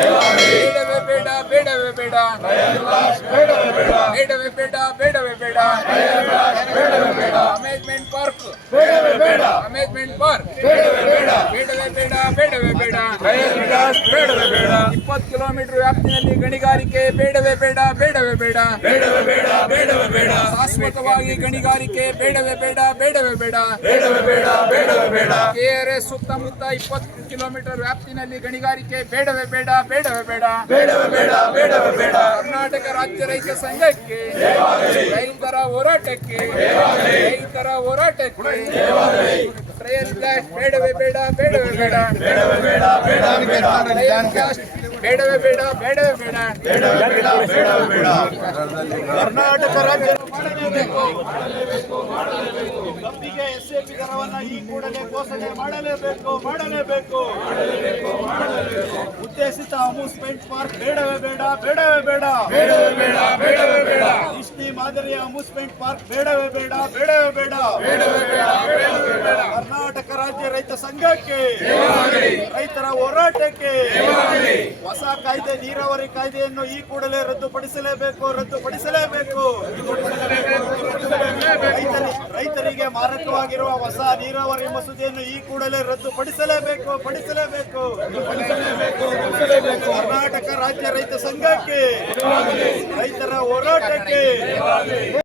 ಬೇಡವೇ ಬೇಡ ಬೇಡವೇ ಬೇಡ ಅಮೇಜ್ಮೆಂಟ್ ಪಾರ್ಕ್ ಬೇಡ ಅಮೇಜ್ಮೆಂಟ್ ಪಾರ್ಕ್ ಬೇಡವೇ ಬೇಡ ಬೇಡವೇ ಬೇಡ ಬೇಡವೇ ಬೇಡ ಇಪ್ಪತ್ತು ಕಿಲೋಮೀಟರ್ ವ್ಯಾಪ್ತಿಯಲ್ಲಿ ಗಣಿಗಾರಿಕೆ ಬೇಡವೇ ಬೇಡ ಬೇಡವೇ ಬೇಡ. ಬೇಡವೇ ಬೇಡ ಬೇಡವೇ ಬೇಡ ಶಾಶ್ವತವಾಗಿ ಗಣಿಗಾರಿಕೆ ಬೇಡವೇ ಬೇಡ ಬೇಡವೇ ಬೇಡ. ಬೇಡವೇ ಬೇಡ ಬೇಡವೇ ಬೇಡ. ಕೆಆರ್ಎಸ್ ಸುತ್ತಮುತ್ತ ಇಪ್ಪತ್ತು ಕಿಲೋಮೀಟರ್ ವ್ಯಾಪ್ತಿನಲ್ಲಿ ಗಣಿಗಾರಿಕೆ. ಬೇಡವೇ ಬೇಡ ಬೇಡವೇ ಬೇಡ. ಬೇಡವೇ ಬೇಡ ಬೇಡವೇ ಬೇಡ. ಕರ್ನಾಟಕ ರಾಜ್ಯ ರೈತ ಸಂಘಕ್ಕೆ ರೈತರ ಹೋರಾಟಕ್ಕೆ ರೈತರ ಹೋರಾಟಕ್ಕೆ. ಟ್ರಯಲ್ ಬ್ಲಾಸ್ಟ್ ಬೇಡವೇ ಬೇಡ ಬೇಡವೇ ಬೇಡ. ಬೇಡವೇ ಬೇಡ ಬೇಡವೇ ಬೇಡ. ಟ್ರಯಲ್ ಬ್ಲಾಸ್ಟ್ ಬೇಡವೇ ಬೇಡ ಬೇಡವೇ ಬೇಡ. ಬೇಡವೇ ಬೇಡ ಬೇಡವೇ ಬೇಡ. ಕರ್ನಾಟಕ ರಾಜ್ಯ ಕಬ್ಬಿಗೆ ಪಿ ದರವನ್ನ ಈ ಕೂಡಲೇ ಘೋಷಣೆ ಮಾಡಲೇಬೇಕು ಮಾಡಲೇಬೇಕು. ಉದ್ದೇಶಿತ ಅಮ್ಯೂಸ್ಮೆಂಟ್ ಪಾರ್ಕ್ ಬೇಡವೇ ಬೇಡ ಬೇಡವೇ ಬೇಡ ಬೇಡವೇ ಬೇಡ. ಇಷ್ಟಿ ಮಾದರಿಯ ಅಮ್ಯೂಸ್ಮೆಂಟ್ ಪಾರ್ಕ್ ಬೇಡವೇ ಬೇಡ ಬೇಡವೇ ಬೇಡ. ಕರ್ನಾಟಕ ರಾಜ್ಯ ರೈತ ಸಂಘಕ್ಕೆ, ರೈತರ ಹೋರಾಟಕ್ಕೆ, ಹೊಸ ಕಾಯ್ದೆ, ನೀರಾವರಿ ಕಾಯ್ದೆಯನ್ನು ಈ ಕೂಡಲೇ ರದ್ದುಪಡಿಸಲೇಬೇಕು ರದ್ದುಪಡಿಸಲೇಬೇಕು. ಮಾರಕವಾಗಿರುವ ಹೊಸ ನೀರಾವರಿ ಮಸೂದೆಯನ್ನು ಈ ಕೂಡಲೇ ರದ್ದುಪಡಿಸಲೇಬೇಕು ಪಡಿಸಲೇಬೇಕು. ಕರ್ನಾಟಕ ರಾಜ್ಯ ರೈತ ಸಂಘಕ್ಕೆ ರೈತರ ಹೋರಾಟಕ್ಕೆ.